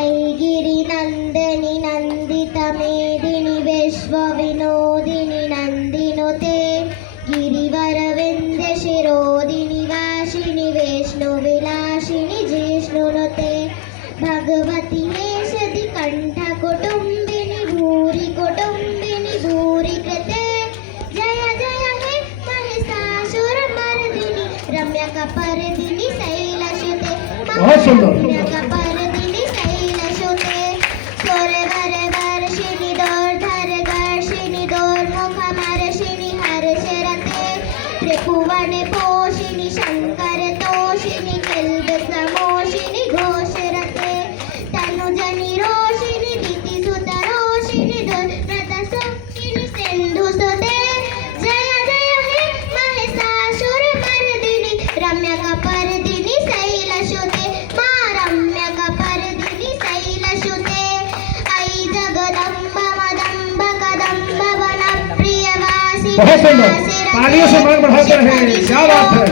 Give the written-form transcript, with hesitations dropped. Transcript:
ऐगिरि नंदिनी नंदित मेदिनी विश्व विनोदिनी नंदिनुते गिरिवर विंध्य शिरोदिनी वासिनी विष्णु विलासिनी जिष्णुनुते भगवती हेशदि कंठ कुटुंबिनी भूरि कृते जय जय हे महिषासुर मर्दिनी रम्यक परदिनी शैलसुते रम्यक परदिनी शैलसुते सुरवर वर्षिणी दोर्धर गर्षिणी दोर्मुख मर्षिणी हर्षरते त्रिभुवन पोषिणी शंकर तोषिणी किल्बिषमोषिणी घोषरते तनुजनि रोषिणी दितिसुत रोषिणी दुर्नत सोषिणी सिंधुसुते जय जय हे महिषासुर मर्दिनी रम्यक परदिनी शैलसुते मा रम्यक परदिनी शैलसुते ऐ जगदम्ब मदम्ब कदम्ब वन प्रियवासिनी बहुत सुंदर, तालियों से मान बढ़ाते रहें, क्या बात है।